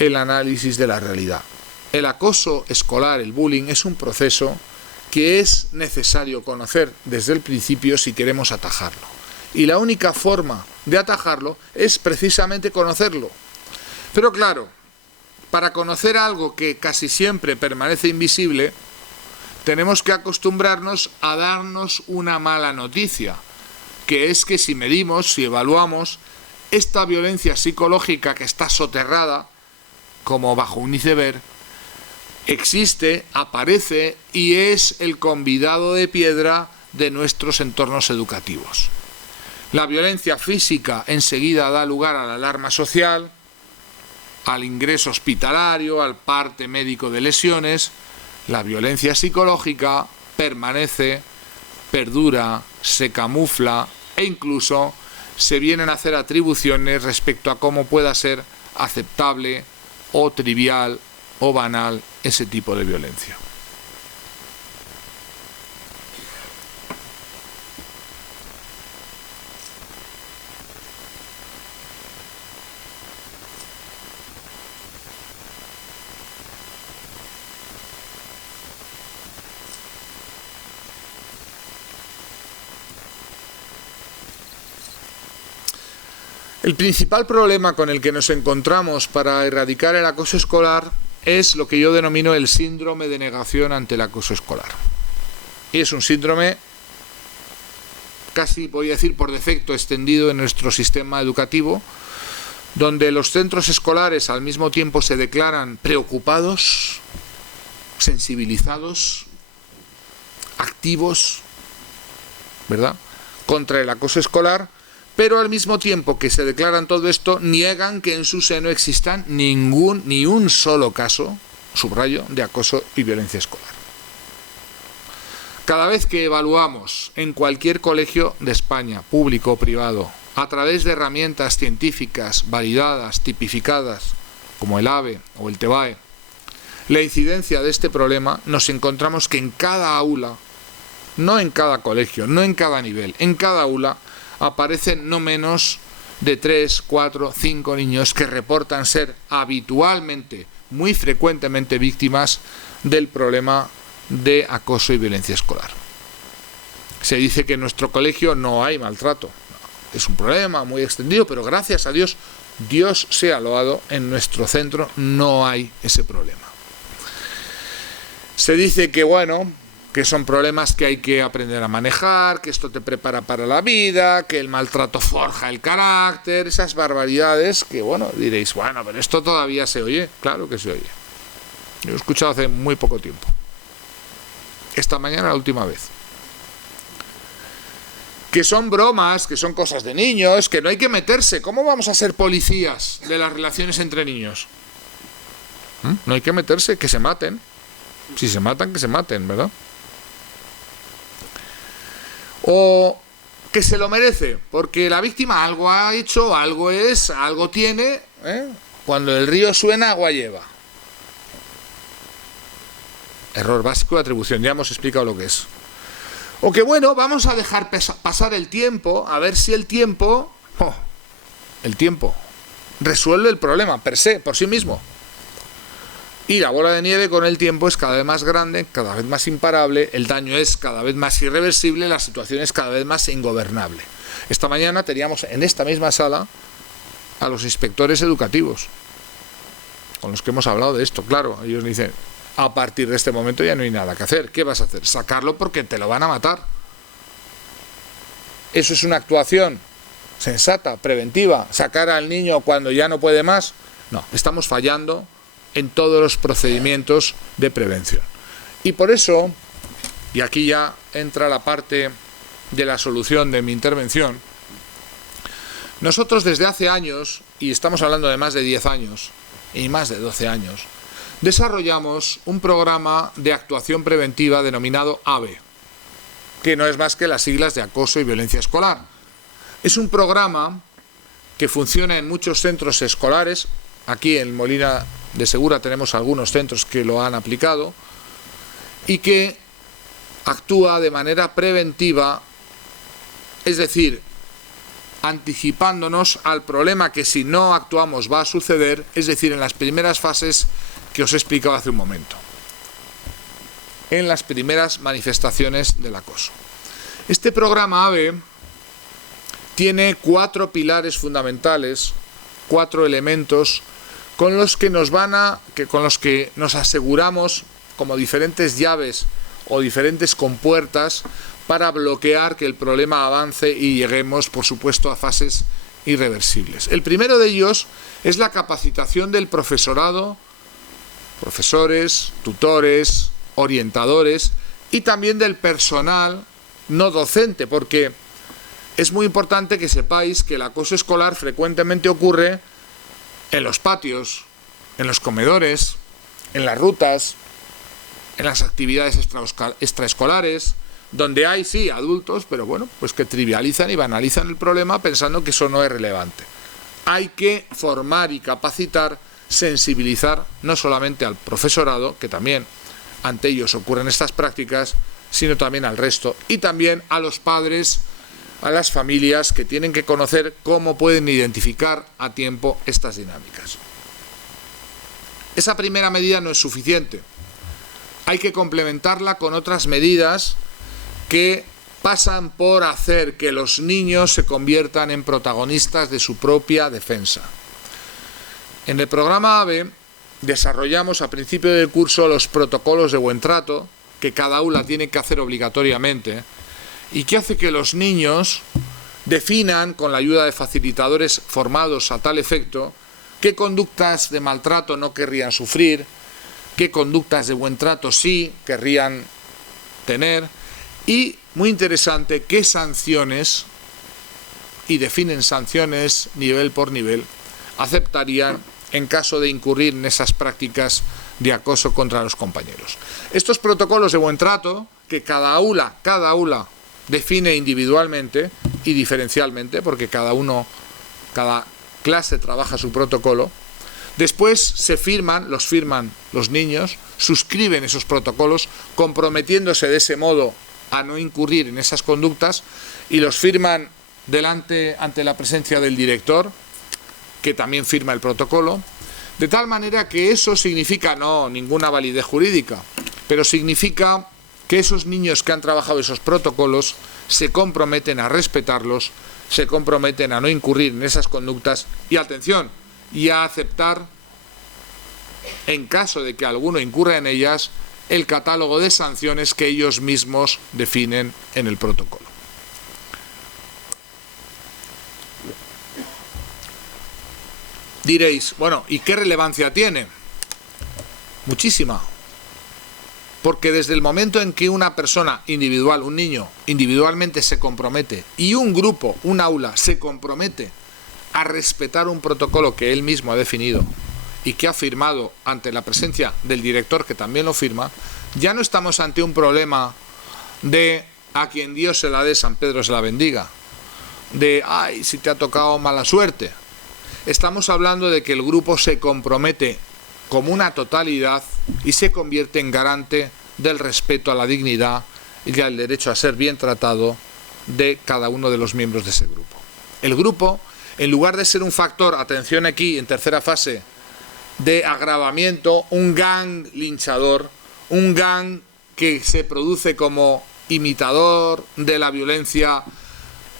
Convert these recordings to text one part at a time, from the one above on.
el análisis de la realidad. El acoso escolar, el bullying, es un proceso que es necesario conocer desde el principio si queremos atajarlo. Y la única forma de atajarlo es precisamente conocerlo. Pero claro, para conocer algo que casi siempre permanece invisible, tenemos que acostumbrarnos a darnos una mala noticia, que es que si medimos, si evaluamos, esta violencia psicológica que está soterrada, como bajo un iceberg, existe, aparece y es el convidado de piedra de nuestros entornos educativos. La violencia física enseguida da lugar a la alarma social, al ingreso hospitalario, al parte médico de lesiones. La violencia psicológica permanece, perdura, se camufla e incluso se vienen a hacer atribuciones respecto a cómo pueda ser aceptable o trivial o banal ese tipo de violencia. El principal problema con el que nos encontramos para erradicar el acoso escolar es lo que yo denomino el síndrome de negación ante el acoso escolar. Y es un síndrome casi, voy a decir, por defecto extendido en nuestro sistema educativo, donde los centros escolares al mismo tiempo se declaran preocupados, sensibilizados, activos, ¿verdad?, contra el acoso escolar, pero al mismo tiempo que se declaran todo esto, niegan que en su seno existan ni un solo caso, subrayo, de acoso y violencia escolar. Cada vez que evaluamos en cualquier colegio de España, público o privado, a través de herramientas científicas validadas, tipificadas, como el ABE o el TEBAE, la incidencia de este problema, nos encontramos que en cada aula, no en cada colegio, no en cada nivel, en cada aula, aparecen no menos de 3, 4, 5 niños que reportan ser habitualmente, muy frecuentemente víctimas del problema de acoso y violencia escolar. Se dice que en nuestro colegio no hay maltrato. Es un problema muy extendido, pero gracias a Dios, Dios sea loado, en nuestro centro no hay ese problema. Se dice que, bueno, que son problemas que hay que aprender a manejar, que esto te prepara para la vida, que el maltrato forja el carácter, esas barbaridades que, bueno, diréis, bueno, pero esto todavía se oye. Claro que se oye. Yo he escuchado hace muy poco tiempo. Esta mañana la última vez. Que son bromas, que son cosas de niños, que no hay que meterse. ¿Cómo vamos a ser policías de las relaciones entre niños? No hay que meterse, que se maten. Si se matan, que se maten, ¿verdad? O que se lo merece, porque la víctima algo ha hecho, algo es, algo tiene, Cuando el río suena, agua lleva. Error básico de atribución, ya hemos explicado lo que es. O que, bueno, vamos a dejar pasar el tiempo, a ver si el tiempo resuelve el problema, per se, por sí mismo. Y la bola de nieve con el tiempo es cada vez más grande, cada vez más imparable, el daño es cada vez más irreversible, la situación es cada vez más ingobernable. Esta mañana teníamos en esta misma sala a los inspectores educativos, con los que hemos hablado de esto. Claro, ellos dicen, a partir de este momento ya no hay nada que hacer. ¿Qué vas a hacer? Sacarlo porque te lo van a matar. ¿Eso es una actuación sensata, preventiva? ¿Sacar al niño cuando ya no puede más? No, estamos fallando en todos los procedimientos de prevención. Y por eso, y aquí ya entra la parte de la solución de mi intervención, nosotros desde hace años, y estamos hablando de más de 10 años, y más de 12 años, desarrollamos un programa de actuación preventiva denominado ABE, que no es más que las siglas de acoso y violencia escolar. Es un programa que funciona en muchos centros escolares. Aquí en Molina de Segura tenemos algunos centros que lo han aplicado y que actúa de manera preventiva, es decir, anticipándonos al problema que si no actuamos va a suceder, es decir, en las primeras fases que os he explicado hace un momento, en las primeras manifestaciones del acoso. Este programa AVE tiene 4 pilares fundamentales, 4 elementos con los que nos aseguramos como diferentes llaves o diferentes compuertas para bloquear que el problema avance y lleguemos, por supuesto, a fases irreversibles. El primero de ellos es la capacitación del profesorado, profesores, tutores, orientadores y también del personal no docente, porque es muy importante que sepáis que el acoso escolar frecuentemente ocurre en los patios, en los comedores, en las rutas, en las actividades extraescolares, donde hay, sí, adultos, pero bueno, pues que trivializan y banalizan el problema pensando que eso no es relevante. Hay que formar y capacitar, sensibilizar no solamente al profesorado, que también ante ellos ocurren estas prácticas, sino también al resto, y también a los padres, a las familias que tienen que conocer cómo pueden identificar a tiempo estas dinámicas. Esa primera medida no es suficiente. Hay que complementarla con otras medidas que pasan por hacer que los niños se conviertan en protagonistas de su propia defensa. En el programa AVE desarrollamos a principio del curso los protocolos de buen trato, que cada aula tiene que hacer obligatoriamente, y que hace que los niños definan, con la ayuda de facilitadores formados a tal efecto, qué conductas de maltrato no querrían sufrir, qué conductas de buen trato sí querrían tener, y, muy interesante, qué sanciones, y definen sanciones nivel por nivel, aceptarían en caso de incurrir en esas prácticas de acoso contra los compañeros. Estos protocolos de buen trato, que cada aula define individualmente y diferencialmente, porque cada clase trabaja su protocolo, después los firman los niños, suscriben esos protocolos, comprometiéndose de ese modo a no incurrir en esas conductas, y los firman ante la presencia del director, que también firma el protocolo, de tal manera que eso significa no ninguna validez jurídica, pero significa que esos niños que han trabajado esos protocolos se comprometen a respetarlos, se comprometen a no incurrir en esas conductas y, atención, y a aceptar, en caso de que alguno incurra en ellas, el catálogo de sanciones que ellos mismos definen en el protocolo. Diréis, bueno, ¿y qué relevancia tiene? Muchísima. Porque desde el momento en que una persona individual, un niño, individualmente se compromete, y un grupo, un aula, se compromete a respetar un protocolo que él mismo ha definido y que ha firmado ante la presencia del director, que también lo firma, ya no estamos ante un problema de a quien Dios se la dé, San Pedro se la bendiga, de ay, si te ha tocado mala suerte. Estamos hablando de que el grupo se compromete como una totalidad y se convierte en garante del respeto a la dignidad y al derecho a ser bien tratado de cada uno de los miembros de ese grupo. El grupo, en lugar de ser un factor, atención aquí, en tercera fase, de agravamiento, un gang linchador, un gang que se produce como imitador de la violencia,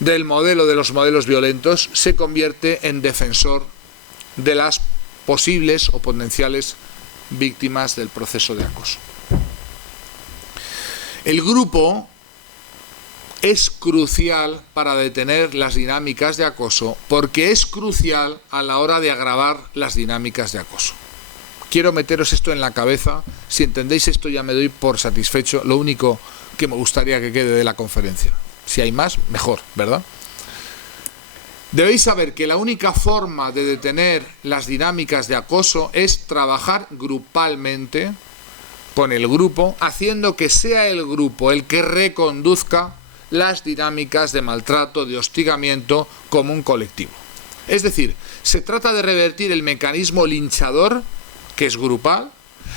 de los modelos violentos, se convierte en defensor de las posibles o potenciales víctimas del proceso de acoso. El grupo es crucial para detener las dinámicas de acoso, porque es crucial a la hora de agravar las dinámicas de acoso. Quiero meteros esto en la cabeza. Si entendéis esto ya me doy por satisfecho. Lo único que me gustaría que quede de la conferencia. Si hay más, mejor, ¿verdad? Debéis saber que la única forma de detener las dinámicas de acoso es trabajar grupalmente con el grupo, haciendo que sea el grupo el que reconduzca las dinámicas de maltrato, de hostigamiento como un colectivo. Es decir, se trata de revertir el mecanismo linchador, que es grupal,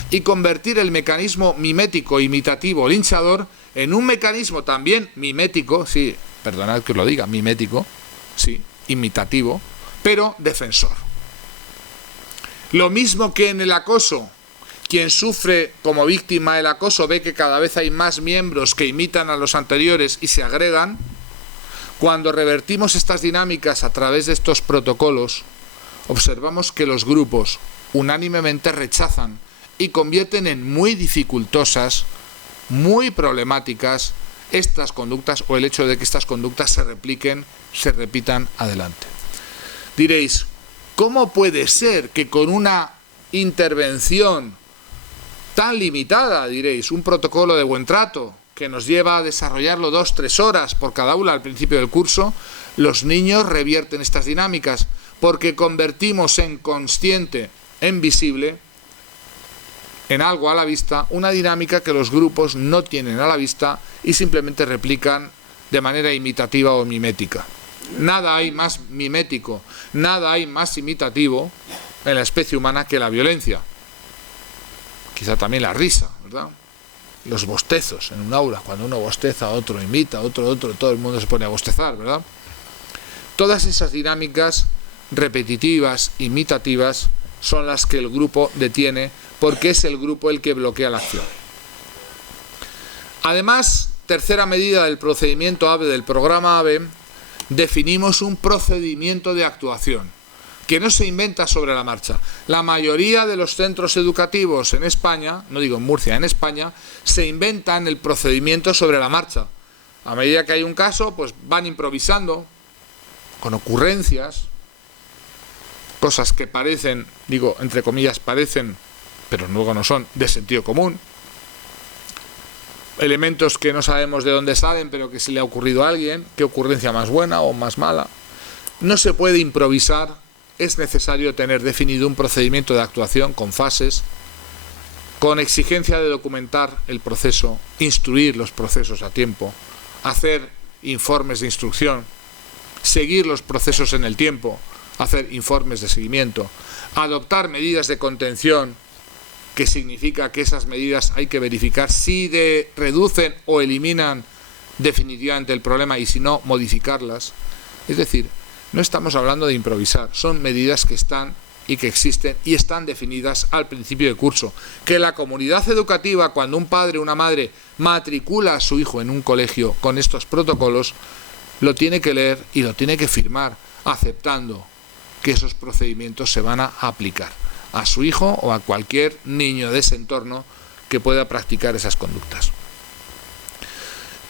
y convertir el mecanismo mimético, imitativo, linchador, en un mecanismo también mimético, sí, perdonad que os lo diga, mimético, sí, imitativo, pero defensor. Lo mismo que en el acoso, quien sufre como víctima el acoso ve que cada vez hay más miembros que imitan a los anteriores y se agregan. Cuando revertimos estas dinámicas a través de estos protocolos, observamos que los grupos unánimemente rechazan y convierten en muy dificultosas, muy problemáticas estas conductas o el hecho de que estas conductas se repitan adelante. Diréis, ¿cómo puede ser que con una intervención tan limitada, diréis, un protocolo de buen trato que nos lleva a desarrollarlo 2-3 horas por cada aula al principio del curso, los niños revierten estas dinámicas? Porque convertimos en consciente, en visible, en algo a la vista, una dinámica que los grupos no tienen a la vista y simplemente replican de manera imitativa o mimética. Nada hay más mimético, nada hay más imitativo en la especie humana que la violencia. Quizá también la risa, ¿verdad? Los bostezos en un aula, cuando uno bosteza, otro imita, otro, todo el mundo se pone a bostezar, ¿verdad? Todas esas dinámicas repetitivas, imitativas, son las que el grupo detiene, porque es el grupo el que bloquea la acción. Además, tercera medida del procedimiento ABE, del programa ABE, definimos un procedimiento de actuación que no se inventa sobre la marcha. La mayoría de los centros educativos en España, no digo en Murcia, en España, se inventan el procedimiento sobre la marcha. A medida que hay un caso, pues van improvisando, con ocurrencias, cosas que parecen, digo, entre comillas, parecen, pero luego no son, de sentido común. Elementos que no sabemos de dónde salen, pero que se le ha ocurrido a alguien, qué ocurrencia más buena o más mala. No se puede improvisar, es necesario tener definido un procedimiento de actuación con fases, con exigencia de documentar el proceso, instruir los procesos a tiempo, hacer informes de instrucción, seguir los procesos en el tiempo, hacer informes de seguimiento, adoptar medidas de contención, que significa que esas medidas hay que verificar si reducen o eliminan definitivamente el problema y si no, modificarlas. Es decir, no estamos hablando de improvisar, son medidas que están y que existen y están definidas al principio de curso. Que la comunidad educativa, cuando un padre o una madre matricula a su hijo en un colegio con estos protocolos, lo tiene que leer y lo tiene que firmar, aceptando que esos procedimientos se van a aplicar a su hijo o a cualquier niño de ese entorno que pueda practicar esas conductas.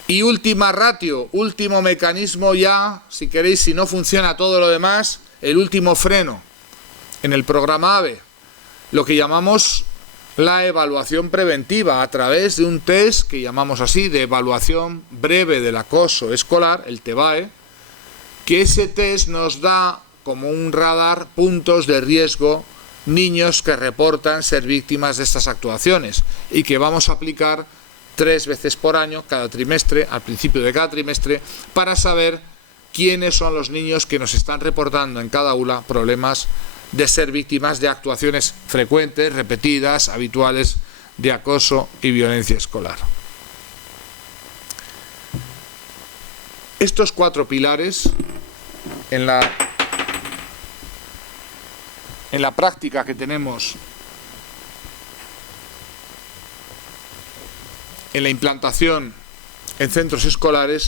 Y última ratio, último mecanismo ya, si queréis, si no funciona todo lo demás, el último freno en el programa ABE, lo que llamamos la evaluación preventiva a través de un test que llamamos así, de evaluación breve del acoso escolar, el TEBAE, que ese test nos da como un radar puntos de riesgo, niños que reportan ser víctimas de estas actuaciones y que vamos a aplicar 3 veces por año, cada trimestre, al principio de cada trimestre, para saber quiénes son los niños que nos están reportando en cada aula problemas de ser víctimas de actuaciones frecuentes, repetidas, habituales de acoso y violencia escolar. Estos 4 pilares en la práctica que tenemos en la implantación en centros escolares